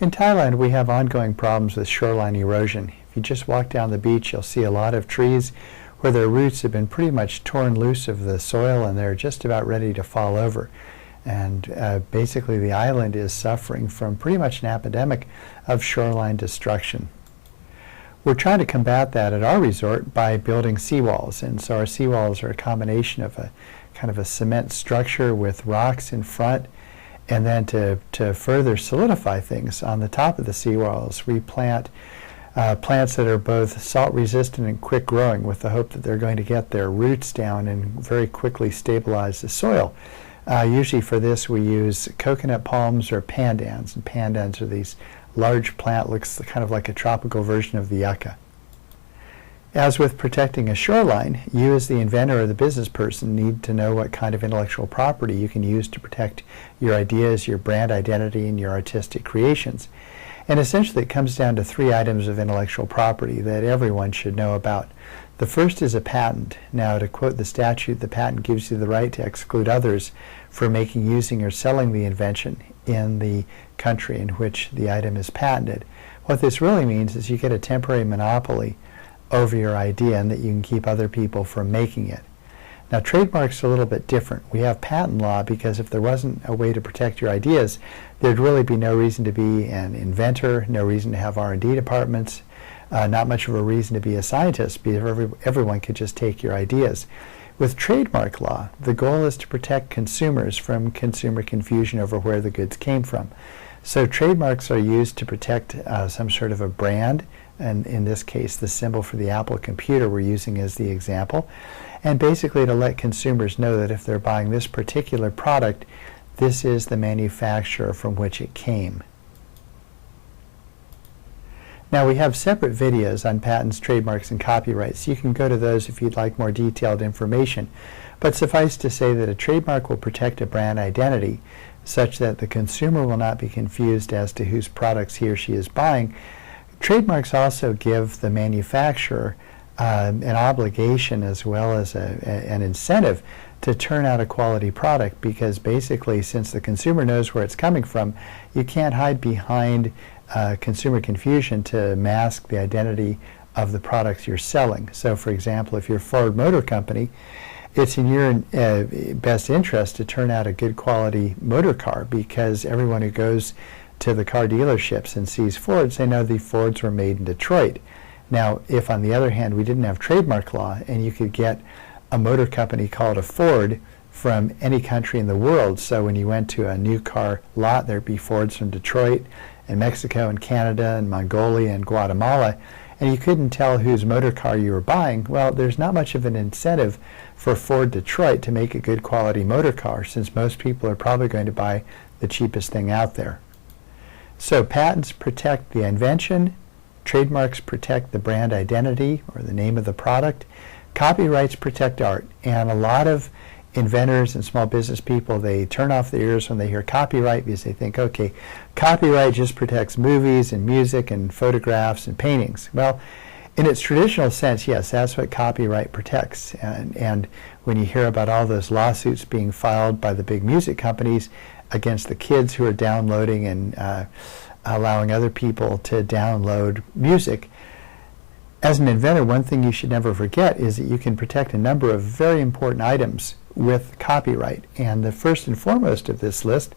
In Thailand, we have ongoing problems with shoreline erosion. If you just walk down the beach, you'll see a lot of trees where their roots have been pretty much torn loose of the soil and they're just about ready to fall over. And basically the island is suffering from pretty much an epidemic of shoreline destruction. We're trying to combat that at our resort by building seawalls. And so our seawalls are a combination of a kind of a cement structure with rocks in front. And then to further solidify things on the top of the seawalls, we plant plants that are both salt resistant and quick growing with the hope that they're going to get their roots down and very quickly stabilize the soil. Usually for this we use coconut palms or pandans, and pandans are these large plant, looks kind of like a tropical version of the yucca. As with protecting a shoreline, you as the inventor or the business person need to know what kind of intellectual property you can use to protect your ideas, your brand identity, and your artistic creations. And essentially it comes down to 3 items of intellectual property that everyone should know about. The first is a patent. Now, to quote the statute, the patent gives you the right to exclude others from making, using, or selling the invention in the country in which the item is patented. What this really means is you get a temporary monopoly over your idea and that you can keep other people from making it. Now, trademarks are a little bit different. We have patent law because if there wasn't a way to protect your ideas, there'd really be no reason to be an inventor, no reason to have R&D departments, not much of a reason to be a scientist because everyone could just take your ideas. With trademark law, the goal is to protect consumers from consumer confusion over where the goods came from. So trademarks are used to protect some sort of a brand, and in this case the symbol for the Apple computer we're using as the example, and basically to let consumers know that if they're buying this particular product, this is the manufacturer from which it came. Now we have separate videos on patents, trademarks, and copyrights. You can go to those if you'd like more detailed information. But suffice to say that a trademark will protect a brand identity such that the consumer will not be confused as to whose products he or she is buying. Trademarks also give the manufacturer an obligation as well as an incentive to turn out a quality product, because basically since the consumer knows where it's coming from, you can't hide behind consumer confusion to mask the identity of the products you're selling. So for example, if you're Ford Motor Company, it's in your best interest to turn out a good quality motor car, because everyone who goes to the car dealerships and sees Fords, they know the Fords were made in Detroit. Now, if on the other hand we didn't have trademark law and you could get a motor company called a Ford from any country in the world, so when you went to a new car lot, there'd be Fords from Detroit and Mexico and Canada and Mongolia and Guatemala, and you couldn't tell whose motor car you were buying, well, there's not much of an incentive for Ford Detroit to make a good quality motor car, since most people are probably going to buy the cheapest thing out there. So patents protect the invention, trademarks protect the brand identity or the name of the product, copyrights protect art, and a lot of inventors and small business people, they turn off their ears when they hear copyright because they think, okay, copyright just protects movies and music and photographs and paintings. Well, in its traditional sense, yes, that's what copyright protects. And when you hear about all those lawsuits being filed by the big music companies against the kids who are downloading and allowing other people to download music, as an inventor, one thing you should never forget is that you can protect a number of very important items with copyright. And the first and foremost of this list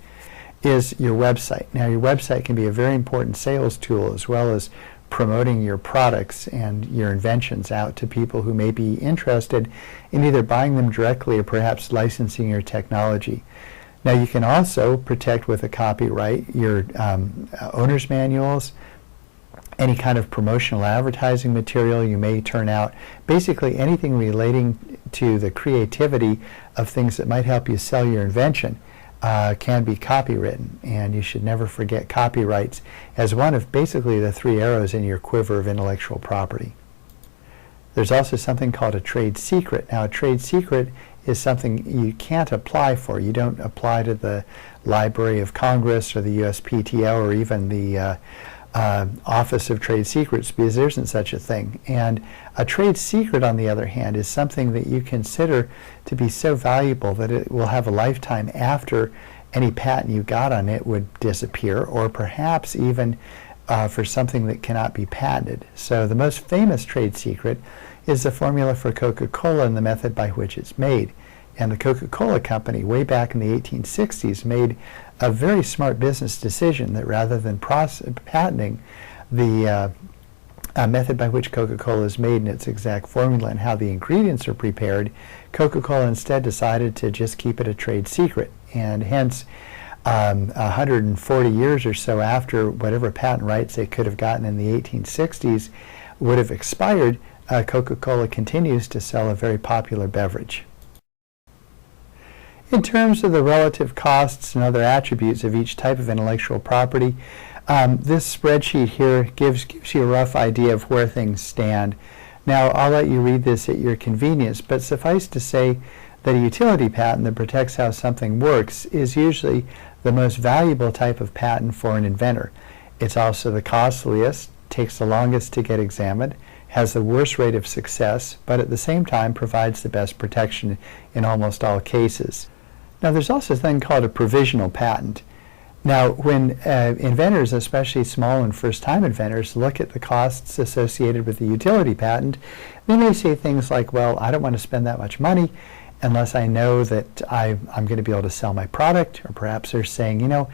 is your website. Now, your website can be a very important sales tool as well as promoting your products and your inventions out to people who may be interested in either buying them directly or perhaps licensing your technology. Now, you can also protect with a copyright your owner's manuals, any kind of promotional advertising material you may turn out, basically anything relating to the creativity of things that might help you sell your invention can be copywritten, and you should never forget copyrights as one of basically the 3 arrows in your quiver of intellectual property. There's also something called a trade secret. Now, a trade secret is something you can't apply for. You don't apply to the Library of Congress or the USPTO or even the Office of Trade Secrets, because there isn't such a thing. And a trade secret, on the other hand, is something that you consider to be so valuable that it will have a lifetime after any patent you got on it would disappear, or perhaps even for something that cannot be patented. So the most famous trade secret is the formula for Coca-Cola and the method by which it's made. And the Coca-Cola company, way back in the 1860s, made a very smart business decision that rather than patenting the method by which Coca-Cola is made and its exact formula and how the ingredients are prepared, Coca-Cola instead decided to just keep it a trade secret. And hence, 140 years or so after whatever patent rights they could have gotten in the 1860s would have expired, Coca-Cola continues to sell a very popular beverage. In terms of the relative costs and other attributes of each type of intellectual property, this spreadsheet here gives you a rough idea of where things stand. Now, I'll let you read this at your convenience, but suffice to say that a utility patent that protects how something works is usually the most valuable type of patent for an inventor. It's also the costliest, takes the longest to get examined, has the worst rate of success, but at the same time provides the best protection in almost all cases. Now, there's also a thing called a provisional patent. Now, when inventors, especially small and first-time inventors, look at the costs associated with the utility patent, they may say things like, well, I don't want to spend that much money unless I know that I'm going to be able to sell my product. Or perhaps they're saying, you know,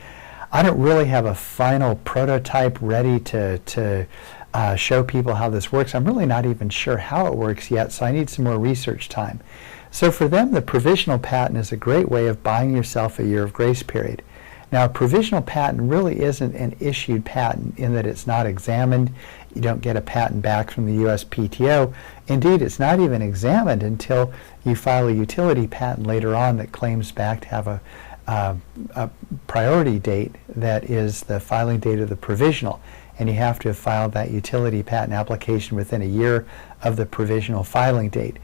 I don't really have a final prototype ready to show people how this works. I'm really not even sure how it works yet, so I need some more research time. So for them, the provisional patent is a great way of buying yourself a year of grace period. Now, a provisional patent really isn't an issued patent in that it's not examined. You don't get a patent back from the USPTO. Indeed, it's not even examined until you file a utility patent later on that claims back to have a priority date that is the filing date of the provisional. And you have to have filed that utility patent application within a year of the provisional filing date.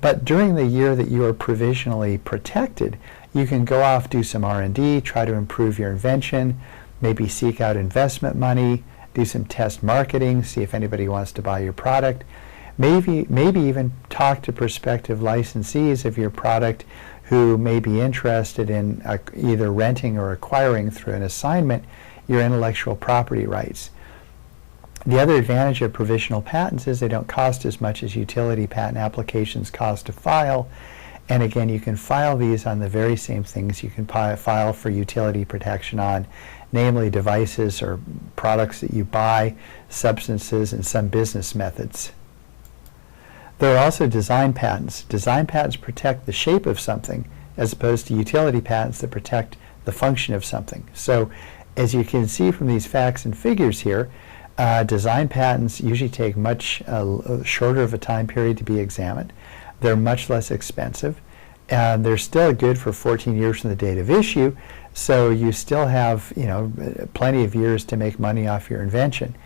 But during the year that you are provisionally protected, you can go off, do some R&D, try to improve your invention, maybe seek out investment money, do some test marketing, see if anybody wants to buy your product, maybe even talk to prospective licensees of your product who may be interested in either renting or acquiring through an assignment your intellectual property rights. The other advantage of provisional patents is they don't cost as much as utility patent applications cost to file. And again, you can file these on the very same things you can file for utility protection on, namely devices or products that you buy, substances, and some business methods. There are also design patents. Design patents protect the shape of something as opposed to utility patents that protect the function of something. So as you can see from these facts and figures here, design patents usually take much shorter of a time period to be examined. They're much less expensive, and they're still good for 14 years from the date of issue, so you still have, you know, plenty of years to make money off your invention.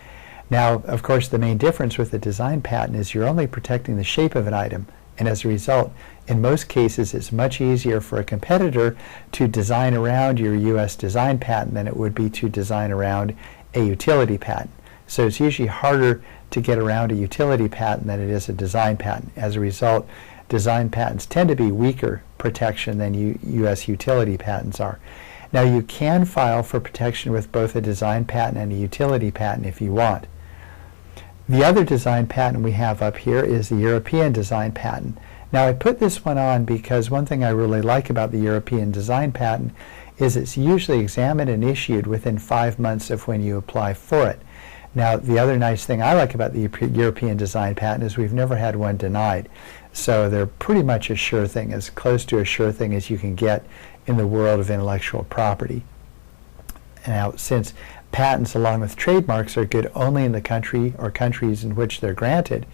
Now, of course, the main difference with a design patent is you're only protecting the shape of an item, and as a result, in most cases, it's much easier for a competitor to design around your U.S. design patent than it would be to design around a utility patent. So it's usually harder to get around a utility patent than it is a design patent. As a result, design patents tend to be weaker protection than U.S. utility patents are. Now, you can file for protection with both a design patent and a utility patent if you want. The other design patent we have up here is the European design patent. Now, I put this one on because one thing I really like about the European design patent is it's usually examined and issued within 5 months of when you apply for it. Now, the other nice thing I like about the European design patent is we've never had one denied. So they're pretty much a sure thing, as close to a sure thing as you can get in the world of intellectual property. Now, since patents along with trademarks are good only in the country or countries in which they're granted,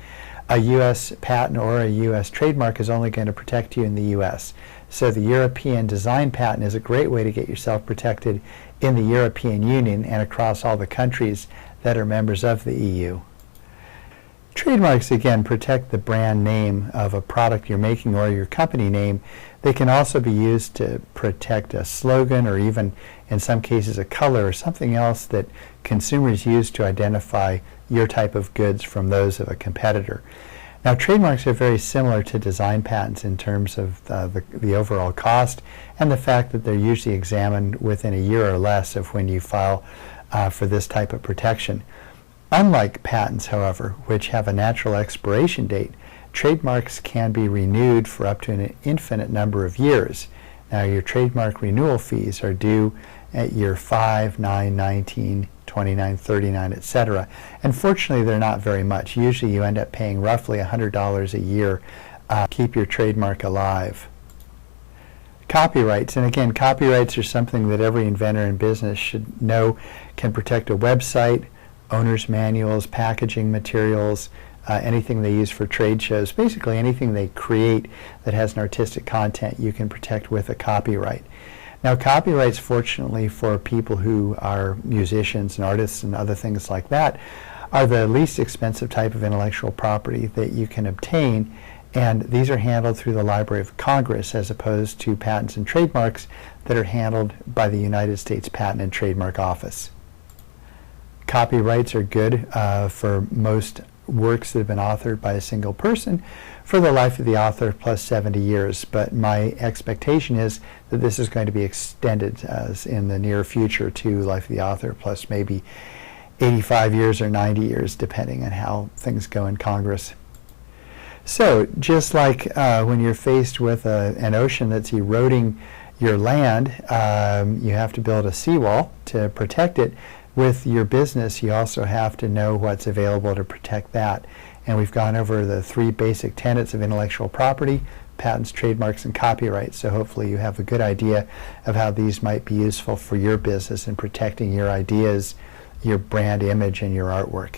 a U.S. patent or a U.S. trademark is only going to protect you in the U.S. So the European design patent is a great way to get yourself protected in the European Union and across all the countries that are members of the EU. Trademarks, again, protect the brand name of a product you're making or your company name. They can also be used to protect a slogan or even, in some cases, a color or something else that consumers use to identify your type of goods from those of a competitor. Now, trademarks are very similar to design patents in terms of the overall cost and the fact that they're usually examined within a year or less of when you file for this type of protection. Unlike patents, however, which have a natural expiration date, trademarks can be renewed for up to an infinite number of years. Now, your trademark renewal fees are due at year 5, 9, 19, 29, 39, etc. And fortunately, they're not very much. Usually, you end up paying roughly $100 a year to keep your trademark alive. Copyrights, and again, copyrights are something that every inventor in business should know can protect a website, owner's manuals, packaging materials, anything they use for trade shows. Basically, anything they create that has an artistic content, you can protect with a copyright. Now, copyrights, fortunately for people who are musicians and artists and other things like that, are the least expensive type of intellectual property that you can obtain, and these are handled through the Library of Congress as opposed to patents and trademarks that are handled by the United States Patent and Trademark Office. Copyrights are good for most works that have been authored by a single person for the life of the author plus 70 years, but my expectation is that this is going to be extended in the near future to life of the author plus maybe 85 years or 90 years, depending on how things go in Congress. So just like when you're faced with an ocean that's eroding your land, you have to build a seawall to protect it. With your business, you also have to know what's available to protect that. And we've gone over the 3 basic tenets of intellectual property: patents, trademarks, and copyrights. So hopefully you have a good idea of how these might be useful for your business in protecting your ideas, your brand image, and your artwork.